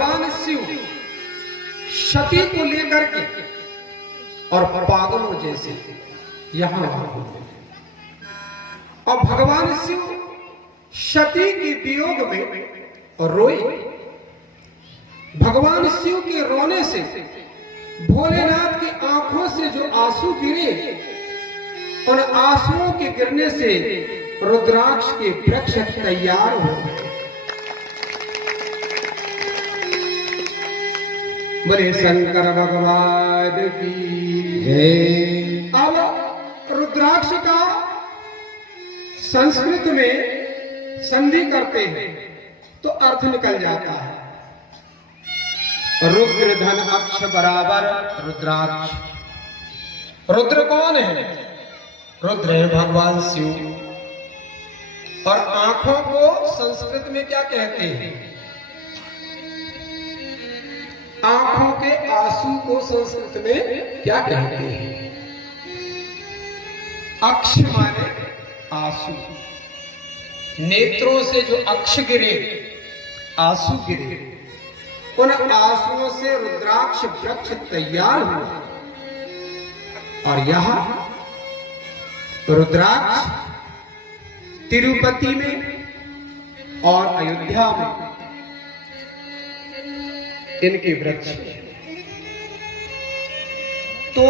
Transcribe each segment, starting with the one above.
भगवान शिव सती को लेकर के और पागलों जैसे यहां और भगवान शिव सती के वियोग में रोए। भगवान शिव के रोने से भोलेनाथ की आंखों से जो आंसू गिरे, उन आंसुओं के गिरने से रुद्राक्ष के वृक्ष तैयार हो गए। बोले शंकर भगवान की जय। अब रुद्राक्ष का संस्कृत में संधि करते हैं तो अर्थ निकल जाता है। रुद्र धन अक्ष बराबर रुद्राक्ष। रुद्र कौन है? रुद्र है भगवान शिव। और आंखों को संस्कृत में क्या कहते हैं? आंखों के आंसू को संस्कृत में क्या कहते हैं? अक्ष माने आंसू। नेत्रों से जो अक्ष गिरे, आंसू गिरे, उन आंसुओं से रुद्राक्ष वृक्ष तैयार हुआ। और यह रुद्राक्ष तिरुपति में और अयोध्या में इनके वृक्ष। तो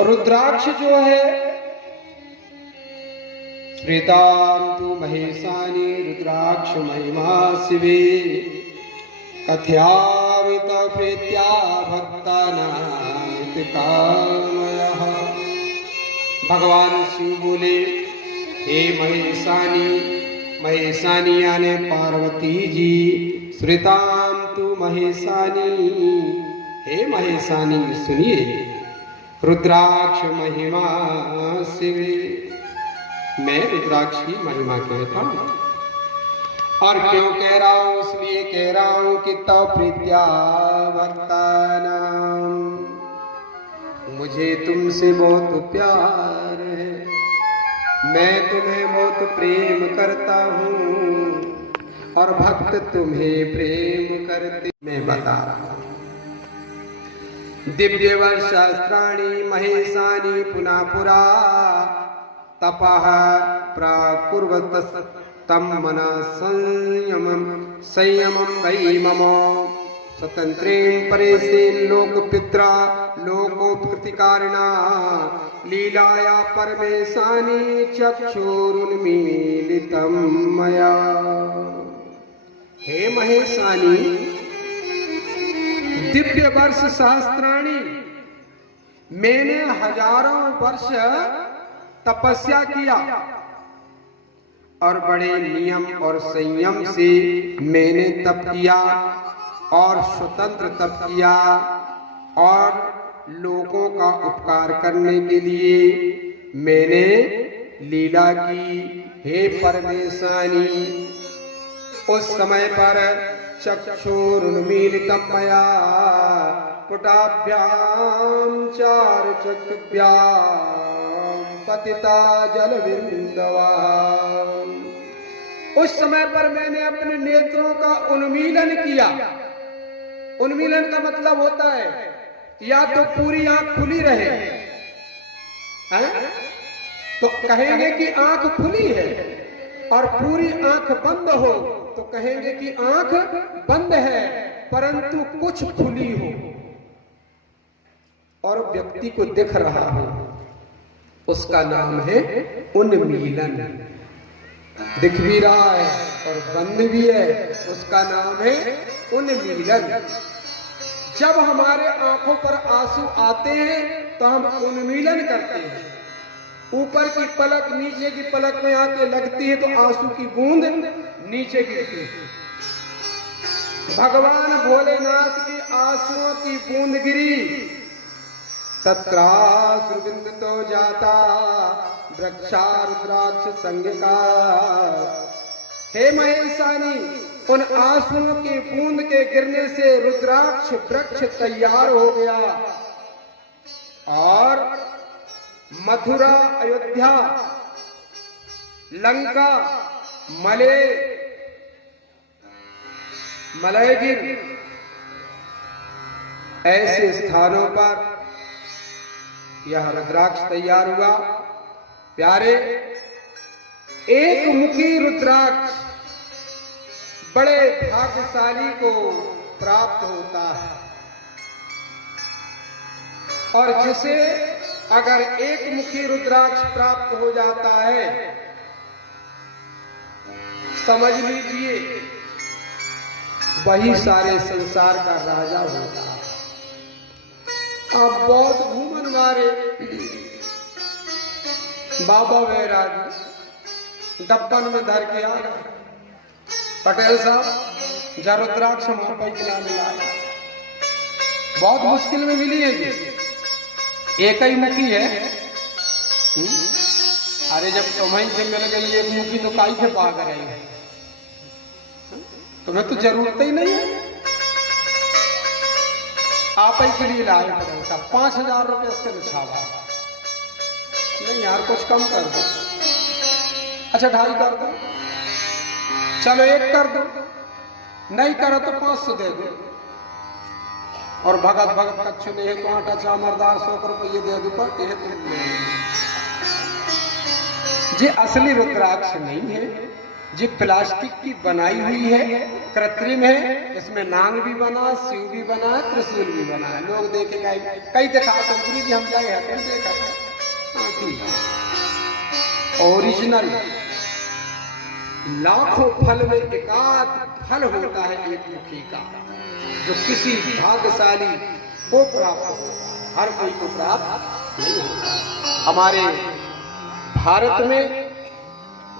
रुद्राक्ष जो है, श्वेतां तु महेशानि रुद्राक्ष महिमा शिवे कथयामित प्रीत्या भक्तानां कामयः। भगवान शिव बोले, हे महेशानी, महेशानी यानी पार्वती जी, श्वेतां तु महेशानी, हे महेशानी सुनिए, रुद्राक्ष महिमा शिवे, मैं रुद्राक्ष की महिमा कहता हूं। और क्यों कह रहा हूं? इसलिए कह रहा हूं कि तव प्रीत्या भक्तानां, मुझे तुमसे बहुत प्यार है, मैं तुम्हें बहुत प्रेम करता हूं और भक्त तुम्हें प्रेम करते। मैं बता रहा हूं। दिव्य वर्षास्त्राणि महेशानि पुनः पुरा तपः प्राकुर्वत तम मना संयमं वै मम स्वतंत्रेण परेशे लोकपित्रा लोकोत्कृतिकारिणा लीलाया परमेशानि चक्षुरुन्मीलितं मया। हे महेशानी, दिव्य वर्ष सहस्त्राणि, मैंने हजारों वर्ष तपस्या किया और बड़े नियम और संयम से मैंने तप किया और स्वतंत्र तप किया और लोगों का उपकार करने के लिए मैंने लीला की। हे परमेशानी, उस समय पर चक्षुरुन्मीलितं मया पुटाभ्यां चार चक्षुभ्यां पतिता जल बिंदवा। उस समय पर मैंने अपने नेत्रों का उन्मीलन किया। उन्मीलन का मतलब होता है या तो पूरी आंख खुली रहे, तो कहेंगे कि आंख खुली है, और पूरी आंख बंद हो तो कहेंगे कि आंख बंद है, परंतु कुछ खुली हो और व्यक्ति को दिख रहा हो, उसका नाम है उन्मीलन। दिख भी रहा है और बंद भी है, उसका नाम है उन्मीलन। जब हमारे आंखों पर आंसू आते हैं तो हम उन्मीलन करते हैं। ऊपर की पलक नीचे की पलक में आके लगती है तो आंसू की बूंद नीचे गिरती है। भगवान भोलेनाथ की आंसुओं की बूंद गिरी, तत्राश्रुबिंदुतो जाता वृक्षारुद्राक्ष संज्ञका। हे महेशानी, उन आंसुओं की बूंद के गिरने से रुद्राक्ष वृक्ष तैयार हो गया और मथुरा, अयोध्या, लंका, मले मलयगिर ऐसे स्थानों पर यह रुद्राक्ष तैयार हुआ। प्यारे, एक मुखी रुद्राक्ष बड़े भाग्यशाली को प्राप्त होता है, और जिसे अगर एक मुखी रुद्राक्ष प्राप्त हो जाता है, समझ लीजिए वही सारे संसार का राजा होता है। आप बहुत घूमन मारे बाबा बैरागी डब्बन में धर के आ गए। पटेल साहब जा रुद्राक्ष वहां मिला, बहुत मुश्किल में मिली है जी, एक ही मुखी है। अरे जब तुम्हें से मिल गई एक मुखी तो काई से पा करेंगे, तुम्हें तो जरूरत ही नहीं है। आप ही के लिए लाए पटेल साहब 5,000 रुपये इसके निछावा। नहीं यार कुछ कम कर दो। अच्छा 2.5 कर दो, चलो 1 कर दो, नहीं करो तो 500 दे दो। और भगत भगत कच्छु नहीं है तो आटा चामरदार 100 रुपये दे दो। पर ये असली रुद्राक्ष नहीं है, ये प्लास्टिक की बनाई हुई है, कृत्रिम है। इसमें नाग भी बना, शिव भी बना, त्रिशूल भी बना है। लोग देखे कई दिखाते गुरु जी हम जाए हैं देखा ओरिजिनल। लाखों फल में एकाध फल होता है एक मुखी का, जो किसी भाग्यशाली को प्राप्त होता है, हर कोई को प्राप्त नहीं होता। हमारे भारत में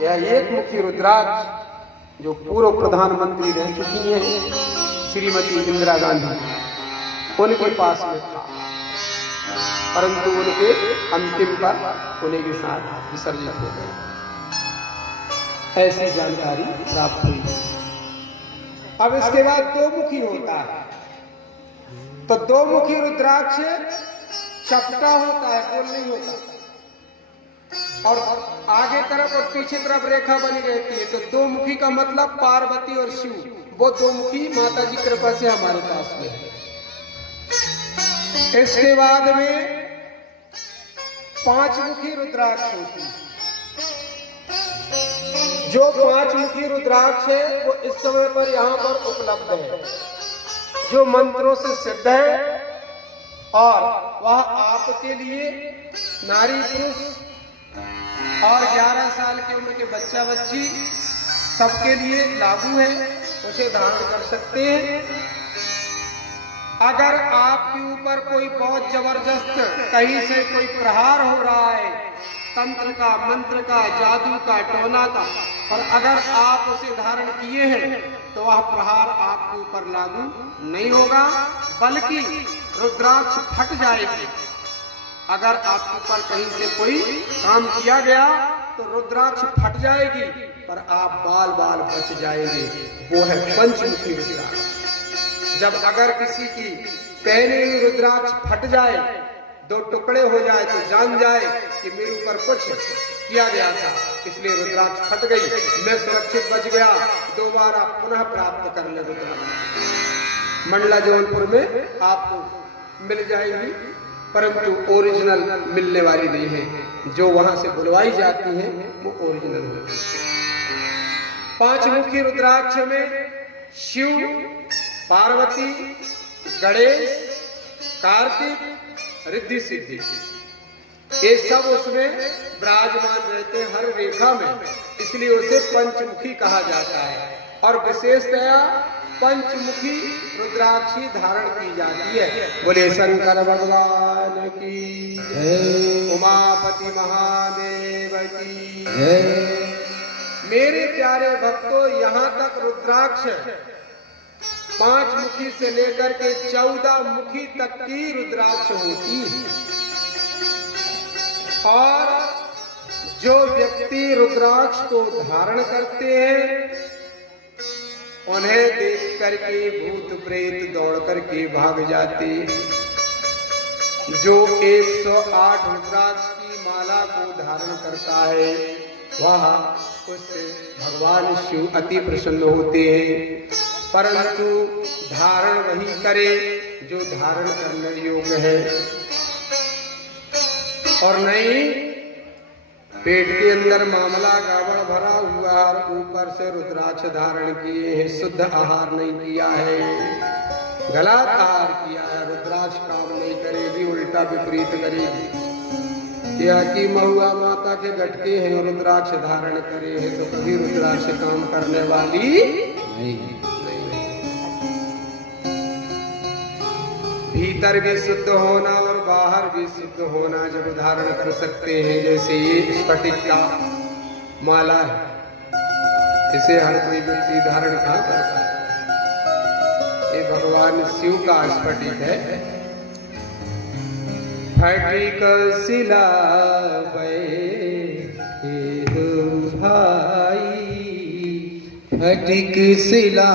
यह एक मुखी रुद्राक्ष जो पूर्व प्रधानमंत्री रह चुकी हैं श्रीमती इंदिरा गांधी, उनके पास में था, परंतु उनके अंतिम पर उन्हीं के साथ विसर्जित हो गए। ऐसी जानकारी प्राप्त हुई। अब इसके बाद 2 मुखी होता है, तो 2 मुखी रुद्राक्ष चपटा होता है, गोल नहीं होता, और आगे तरफ और पीछे तरफ रेखा बनी रहती है। तो 2 मुखी का मतलब पार्वती और शिव, वो 2 मुखी माता जी कृपा से हमारे पास में है। इसके बाद में 5 मुखी रुद्राक्ष होती है। जो 5 मुखी रुद्राक्ष है वो इस समय पर यहाँ पर उपलब्ध है, जो मंत्रों से सिद्ध है, और वह आपके लिए नारी पुरुष और 11 साल की उम्र के बच्चा बच्ची सबके लिए लागू है, उसे धारण कर सकते हैं। अगर आपके ऊपर कोई बहुत जबरदस्त कहीं से कोई प्रहार हो रहा है, तंत्र का, मंत्र का, जादू का, टोना का, और अगर आप उसे धारण किए हैं तो वह प्रहार आपके ऊपर लागू नहीं होगा, बल्कि रुद्राक्ष फट जाएगी। अगर आपके ऊपर कहीं से कोई काम किया गया तो रुद्राक्ष फट जाएगी, पर आप बाल बाल बच जाएंगे। वो है पंचमुखी रुद्राक्ष। जब अगर किसी की पहने हुई रुद्राक्ष फट जाए, 2 टुकड़े हो जाए, तो जान जाए कि मेरे ऊपर कुछ किया गया था, इसलिए रुद्राक्ष फट गई, मैं सुरक्षित बच गया, दोबारा पुनः प्राप्त कर ले रुद्राक्ष। मंडला जौनपुर में आपको मिल जाएगी, परंतु ओरिजिनल मिलने वाली नहीं है। जो वहां से बुलवाई जाती है वो ओरिजिनल होती है। 5 मुखी रुद्राक्ष में शिव, पार्वती, गणेश, कार्तिक, रिद्धि सिद्धि, ये सब उसमें विराजमान रहते हैं हर रेखा में, इसलिए उसे पंचमुखी कहा जाता है। और विशेषतया पंचमुखी रुद्राक्षी धारण की जाती है। बोले शंकर भगवान की जय, उमापति महादेव की जय। मेरे प्यारे भक्तों, यहाँ तक रुद्राक्ष 5 मुखी से लेकर के 14 मुखी तक की रुद्राक्ष होती है। और जो व्यक्ति रुद्राक्ष को धारण करते हैं, उन्हें देख करके भूत प्रेत दौड़ करके भाग जाते। जो 108 रुद्राक्ष की माला को धारण करता है, वह उससे भगवान शिव अति प्रसन्न होते हैं। परंतु धारण वही करे जो धारण करने योग्य है, और नहीं पेट के अंदर मामला गावड़ भरा हुआ और ऊपर से रुद्राक्ष धारण किए हैं, शुद्ध आहार नहीं किया है, गलत आहार किया है, रुद्राक्ष काम नहीं करेगी, उल्टा विपरीत करेगी। या कि महुआ माता के गटके हैं रुद्राक्ष धारण करे हैं, तो कभी रुद्राक्ष काम करने वाली नहीं। भीतर भी शुद्ध होना और बाहर भी शुद्ध होना जब धारण कर सकते हैं, जैसे ये स्फटिक का माला है, इसे हर कोई व्यक्ति धारण कहाँ करता है। ये भगवान शिव का स्फटिक है। फटिक शिला भाई, फटिक शिला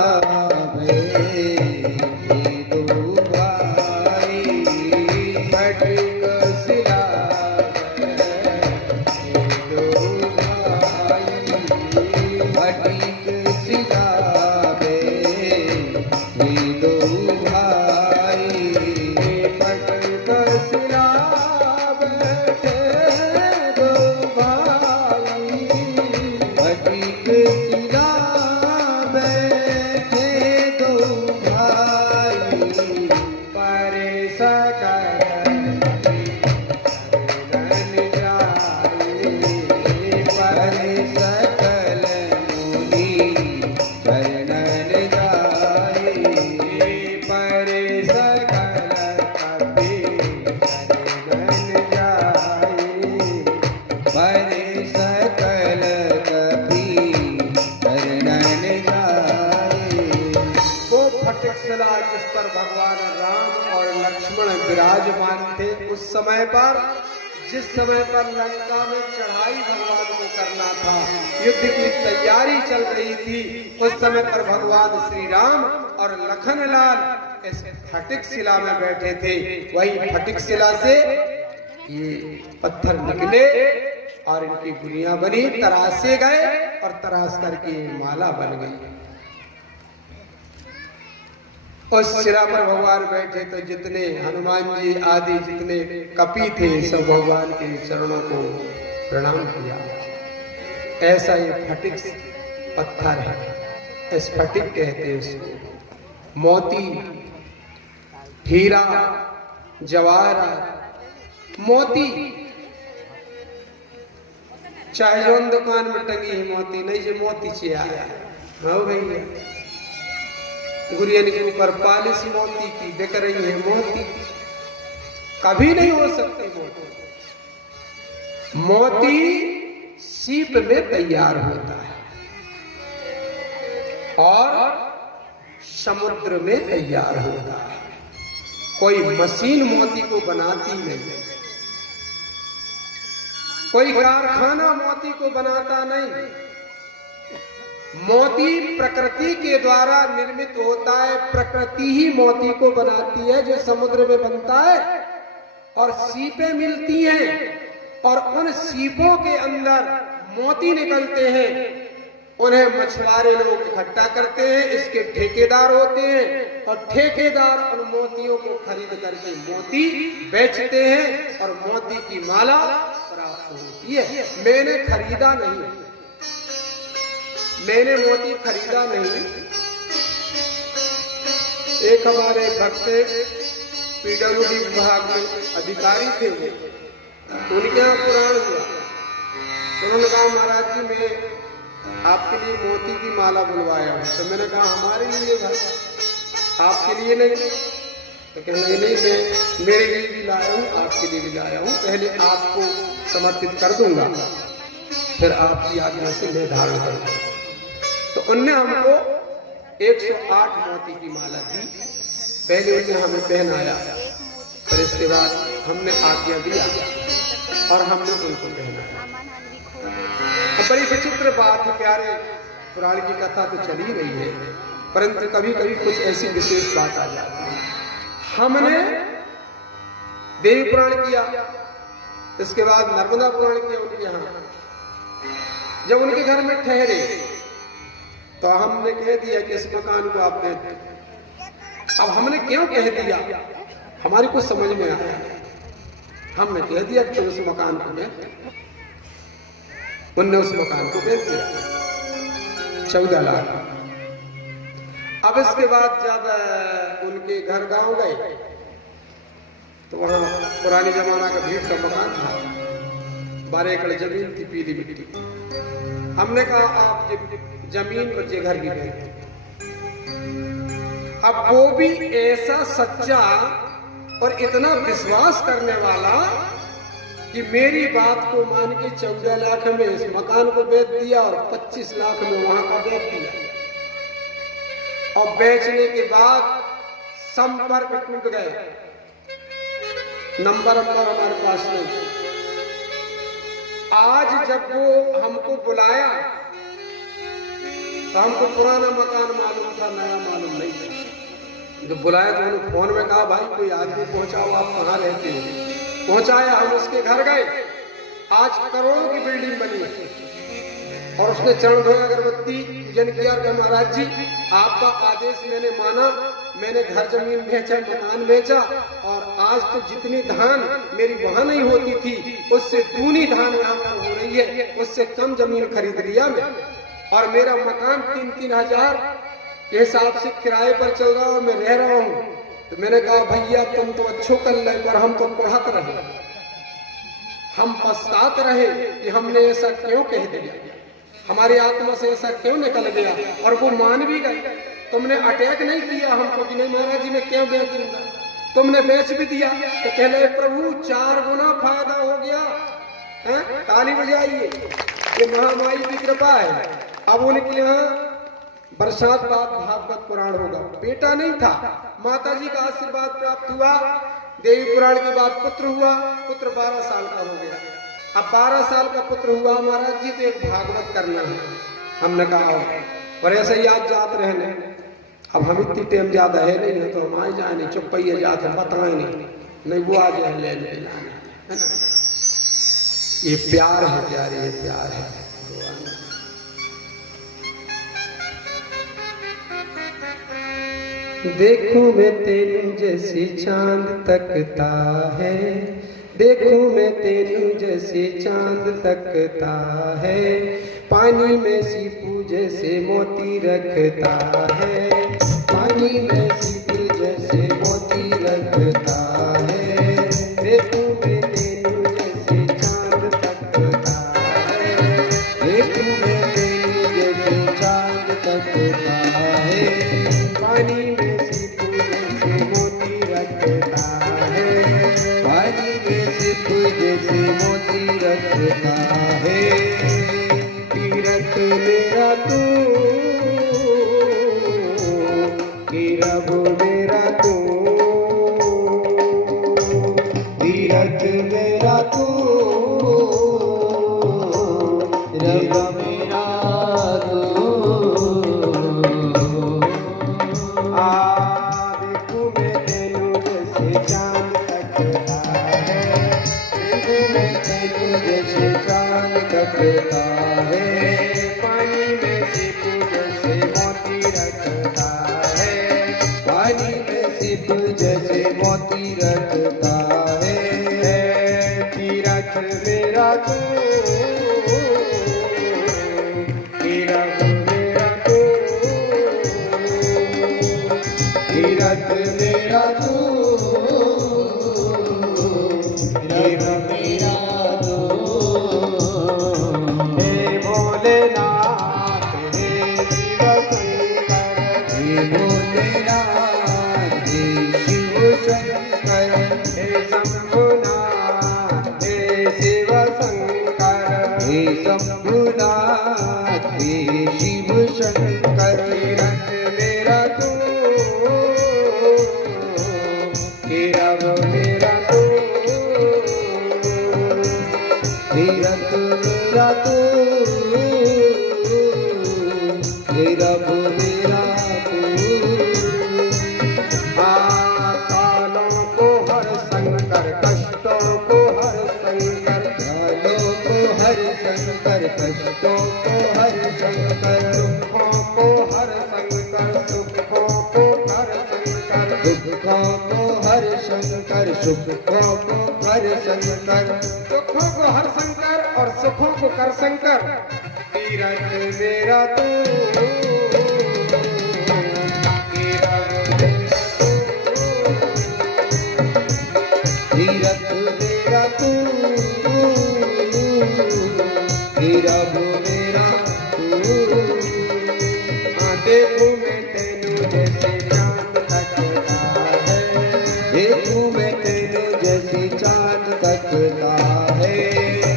जिस पर भगवान राम और लक्ष्मण विराजमान थे, उस समय पर जिस समय पर लंका में चढ़ाई भगवान को करना था, युद्ध की तैयारी चल रही थी, उस समय पर भगवान श्री राम और लखनलाल इस फटिक शिला में बैठे थे। वही फटिक शिला से ये पत्थर निकले और इनकी गुड़ियां बनी, तराशे गए और तराश करके माला बन गई। उस शिला पर भगवान बैठे तो जितने हनुमान जी आदि जितने कपि थे सब भगवान के चरणों को प्रणाम किया। ऐसा ये फटिक पत्थर है, स्फटिक कहते हैं उसको। मोती, हीरा, जवाहरात, मोती चाहे जोन दुकान में टंगी है मोती नहीं, जो मोती से आया हाँ भैया, गुड़ियन के ऊपर पालिश मोती की दिख रही है, मोती कभी नहीं हो सकती। मोती सीप में तैयार होता है और समुद्र में तैयार होता है, कोई मशीन मोती को बनाती नहीं, कोई कारखाना मोती को बनाता नहीं। मोती प्रकृति के द्वारा निर्मित होता है, प्रकृति ही मोती को बनाती है, जो समुद्र में बनता है। और सीपें मिलती हैं और उन सीपों के अंदर मोती निकलते हैं, उन्हें मछुआरे लोग इकट्ठा करते हैं, इसके ठेकेदार होते हैं और ठेकेदार उन मोतियों को खरीद करके मोती बेचते हैं और मोती की माला प्राप्त होती है। मैंने खरीदा नहीं, मैंने मोती खरीदा नहीं। एक हमारे भक्त पीडब्ल्यूडी विभाग में अधिकारी थे, उनके यहाँ पुराण हुआ, उन्होंने कहा महाराज जी मैं आपके लिए मोती की माला बुलवाया हूँ। तो मैंने कहा हमारे लिए भाई, आपके लिए नहीं। तो कहने नहीं, मैं मेरे लिए भी लाया हूँ, आपके लिए भी लाया हूँ, पहले आपको समर्पित कर दूंगा, फिर आपकी आज्ञा से मैं धारण करूंगा। तो उनने हमको 108 मोती की माला दी, पहले उन्हें हमें पहनाया, फिर इसके बाद हमने आज्ञा दिया और हमने उनको पहनाया। अब बड़ी विचित्र बात है, प्यारे पुराण की कथा तो चली रही है, परंतु कभी कभी कुछ ऐसी विशेष बात आ जाती है। हमने देवी पुराण किया, इसके बाद नर्मदा पुराण किया उनके यहाँ। जब उनके घर में ठहरे तो हमने कह दिया कि इस मकान को आप बेच दो। अब हमने क्यों कह दिया हमारी कुछ समझ में आया। हमने कह दिया कि तुम इस मकान को बेच दो। उनने उस मकान को बेच दिया 14 लाख। अब इसके बाद जब उनके घर गांव गए तो वहां पुराने जमाना का भीड़ का मकान था, 12 एकड़ जमीन थी, पीली मिट्टी। हमने कहा आप जमीन और ये घर भी बेच दो। अब वो भी ऐसा सच्चा और इतना विश्वास करने वाला कि मेरी बात को मान के 14 लाख में इस मकान को बेच दिया और 25 लाख में वहां का बेच दिया। और बेचने के बाद संपर्क टूट गए, नंबर हमारे पास नहीं। आज जब वो हमको बुलाया तो हमको पुराना मकान मालूम था, नया मालूम नहीं था। जब बुलाया तो उन्होंने फोन में कहा भाई कोई आदमी पहुंचाओ, आप कहाँ रहते हो। पहुंचाया, हम उसके घर गए। आज करोड़ों की बिल्डिंग बनी और उसने चरण धोए अगरबत्ती पूजन किया और महाराज जी आपका आदेश मैंने माना, मैंने घर जमीन बेचा, मकान बेचा और आज तो जितनी धान मेरी वहां नहीं होती थी उससे दूनी धान यहाँ पर हो रही है, उससे कम जमीन खरीद लिया मैं। और मेरा मकान 3-3 हजार के हिसाब से किराए पर चल रहा और मैं रह रहा हूँ। तो मैंने कहा भैया तुम तो अच्छो कर ले, पर हम तो पढ़त रहे, हम पछतात रहे कि हमने ऐसा क्यों कह दिया, हमारी आत्मा से ऐसा क्यों निकल गया। और वो मान भी गए। तुमने अटैक नहीं किया हमको कि नहीं महाराज जी मैं क्यों बेच दूंगा, तुमने बेच भी दिया। तो कहले प्रभु 4 गुना फायदा हो गया। ताली बजाइए, ये महामाई की कृपा है। अब उनके यहाँ बरसात बाद भागवत पुराण होगा। बेटा नहीं था, माता जी का आशीर्वाद प्राप्त हुआ, देवी पुराण के बाद पुत्र हुआ, पुत्र 12 साल का हो गया। अब 12 साल का पुत्र हुआ महाराज जी तो एक भागवत करना है। हमने कहा और ऐसे ही आज जात रहने। अब हम इतनी टाइम ज्यादा है नहीं है तो हम आए जाए नहीं, चुप ही जाते बताए नहीं वो आ जाए लेने है ना। ये प्यार है प्यारे, ये प्यार है। देखूं मैं तेनू जैसे चांद तकता है, देखूं मैं तेनू जैसे चांद तकता है, पानी में सीपू जैसे मोती रखता है, पानी में सीपू जैसे मोती रखता है। देखूं मैं तेनू जैसे चांद तकता है, देखूं मैं तेनू जैसे चांद तकता है, पानी में जैसे मोती रखता है। तीरथ मेरा तू कि रब मेरा तू, तीरथ मेरा तू रब मेरा तू। देखूं मैं तेनू जैसे चांद तकता है, जैसे चांद तकता है, पानी में सीपू जैसे मोती रखता है, पानी में सीपू जैसे मोती रखता है। तीरथ मेरा तू तीरथ मेरा तू, तीरथ मेरा तू तीरथ मेरा। शंभुनाथ हे शिव शंकर, तीरथ मेरा तू दुखों को हर शंकर, सुखों को हर शंकर, दुखों को हर शंकर और सुखों को कर शंकर। तीरथ मेरा तू, तीरथ मेरा तू, हीरा मेरा तू। देखूं मैं तेनू जैसे चांद तकता है, देखूं मैं तेनू जैसे चांद तकता है,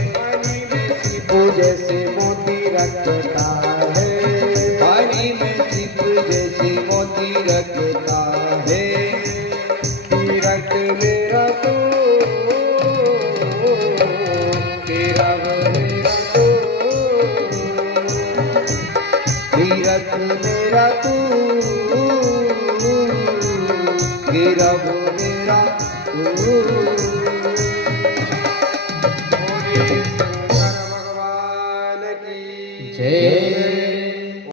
पानी में सिपो जैसे मोती रखता है, पानी में सिप जैसे मोती रखता है। तीरथ मेरा तू, तेरा मेरा तू, तीरथ मेरा तू, हीरा मेरा तू। बोले शंकर भगवान की जय।